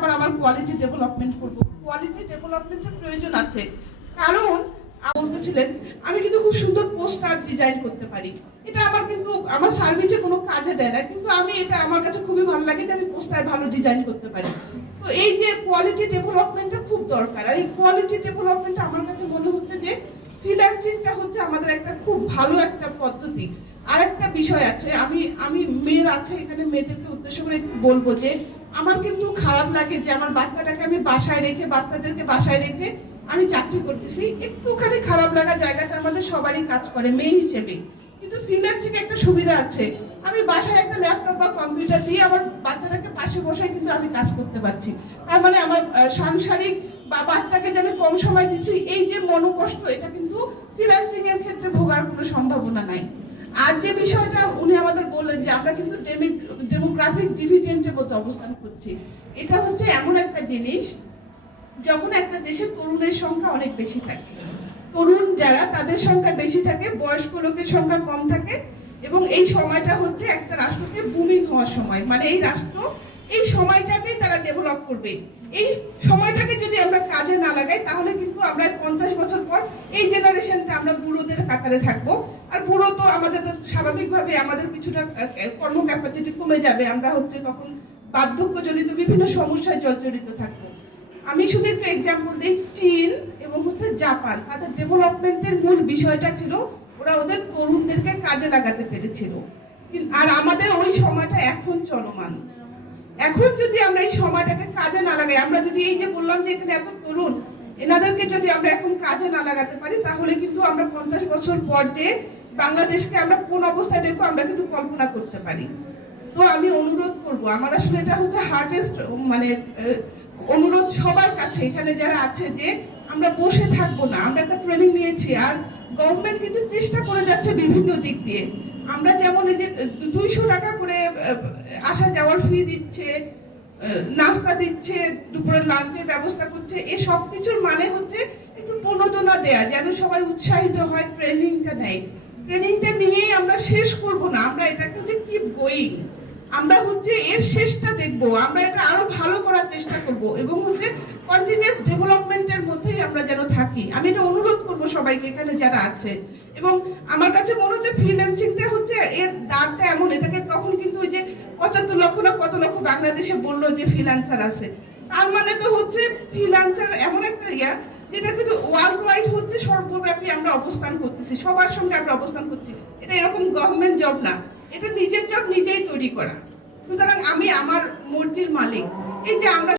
আবার আমার quality development করব। কোয়ালিটি ডেভেলপমেন্টের প্রয়োজন আছে। কারণ বলতেছিলেন, আমি কিন্তু খুব সুন্দর পোস্টার ডিজাইন করতে পারি। এটা আমার কিন্তু, আমার সার্ভিসে কোনো কাজে দেয় না, কিন্তু আমি এটা আমার কাছে খুবই ভালো লাগে যে আমি পোস্টার ভালো ডিজাইন করতে পারি। তো এই যে কোয়ালিটি ডেভেলপমেন্টটা খুব দরকার। আর এই কোয়ালিটি ডেভেলপমেন্টটা আমার কাছে মনে হচ্ছে যে ফ্রিল্যান্সিংটা হচ্ছে আমাদের একটা খুব ভালো একটা পদ্ধতি। আর একটা বিষয় আছে, আমি আমি মেয়ের আছে, এখানে মেয়েদেরকে উদ্দেশ্য করে বলব যে আমার কিন্তু খারাপ লাগে যে আমার বাচ্চাটাকে আমি বাসায় রেখে, বাচ্চাদেরকে বাসায় রেখে আমি চাকরি করতেছি। একটুখানি খারাপ লাগা জায়গাটা আমাদের সবারই কাজ করে, মেয়ে হিসেবে। কিন্তু ফ্রিল্যান্সিং একটা সুবিধা আছে। আমি বাসায় একটা ল্যাপটপ বা কম্পিউটার দিয়ে আমার বাচ্চাটাকে পাশে বসে কিন্তু আমি কাজ করতে পারছি। তার মানে আমার সাংসারিক বা বাচ্চাকে যে আমি কম সময় দিচ্ছি, এই যে মনোকষ্ট, এটা কিন্তু ফ্রিল্যান্সিং এর ক্ষেত্রে ভোগার কোনো সম্ভাবনা নাই। আর যে বিষয়টা উনি আমাদের বললেন যে আমরা কিন্তু ডেমোগ্রাফিক ডিভিডেন্টের মধ্যে অবস্থান করছি। এটা হচ্ছে এমন একটা জিনিস যখন একটা দেশে তরুণের সংখ্যা অনেক বেশি থাকে। তরুণ যারা, তাদের সংখ্যা বেশি থাকে, বয়স্ক লোকের সংখ্যা কম থাকে এবং এই সময়টা হচ্ছে একটা রাষ্ট্রকে বুমিং হওয়ার সময়। মানে এই রাষ্ট্র এই সময়টাকেই তারা ডেভেলপ করবে। এই সময়টাকে যদি আমরা কাজে না লাগাই, তাহলে কিন্তু আমরা পঞ্চাশ বছর পর এই জেনারেশনটা আমরা বুড়োদের কাতারে থাকব। আর বুড়ো তো আমাদের তো স্বাভাবিকভাবে আমাদের কিছুটা কর্ম ক্যাপাসিটি কমে যাবে। আমরা হচ্ছে তখন বার্ধক্যজনিত বিভিন্ন সমস্যায় জর্জরিত থাকব। আমি শুধু একটু এক্সাম্পল দিই, চীন এবং হচ্ছে জাপান। তাদের ডেভেলপমেন্টের মূল বিষয়টা ছিল, ওরা ওদের তরুণদেরকে কাজে লাগাতে পেরেছিল। আর আমাদের ওই সময়টা এখন চলমান। এখন যদি আমরা এই সময়টাকে কাজে না লাগাই, আমরা যদি এই যে বললাম যে এখানে এত তরুণ এনাদেরকে যদি আমরা এখন কাজে না লাগাতে পারি, তাহলে কিন্তু আমরা পঞ্চাশ বছর পর যে বাংলাদেশকে আমরা কোন অবস্থায় দেখব, আমরা কিন্তু কল্পনা করতে পারি। তো আমি অনুরোধ করব, আমার আসলে এটা হচ্ছে হার্টেস্ট মানে অনুরোধ সবার কাছে, এখানে যারা আছে যে আমরা বসে থাকব না, আমরা একটা ট্রেনিং নিয়েছি, আর গভর্নমেন্ট কিন্তু চেষ্টা করে যাচ্ছে বিভিন্ন দিক দিয়ে। আমরা যেমন এই যে দুইশো টাকা করে আসা যাওয়ার ফি দিচ্ছে নাস্তা দিচ্ছে দুপুরের লাঞ্চের ব্যবস্থা করছে এই সব কিছুর মানে হচ্ছে একটু প্রণোদনা দেয়া, যেন সবাই উৎসাহিত হয়, ট্রেনিংটা নেয়। ট্রেনিংটা নিয়েই আমরা শেষ করব না, আমরা এটাকে হচ্ছে কিপ গোয়িং আমরা হচ্ছে এর শেষটা দেখব, আমরা এটা আরও ভালো করার চেষ্টা করব এবং হচ্ছে কন্টিনিউয়াস ডেভেলপমেন্টের মধ্যেই আমরা যেন থাকি। আমি এটা অনুরোধ করব সবাইকে, এখানে যারা আছে। এবং আমার কাছে মনে হচ্ছে ফ্রিল্যান্সিংটা হচ্ছে এর দাঁড়টা এমন, এটাকে তখন কিন্তু ওই যে পঁচাত্তর লক্ষ না কত লক্ষ বাংলাদেশে বলল যে ফ্রিল্যান্সার আছে। তার মানে তো হচ্ছে ফ্রিল্যান্সার এমন একটা ইয়া, যেটা কিন্তু ওয়ার্ল্ড ওয়াইড হচ্ছে সর্বব্যাপী আমরা অবস্থান করতেছি, সবার সঙ্গে আমরা অবস্থান করছি। এটা এরকম গভর্নমেন্ট জব না, এটা নিজের জব নিজেই তৈরি করা। সুতরাং আমি আমার মর্জির মালিক। এই যে আমরা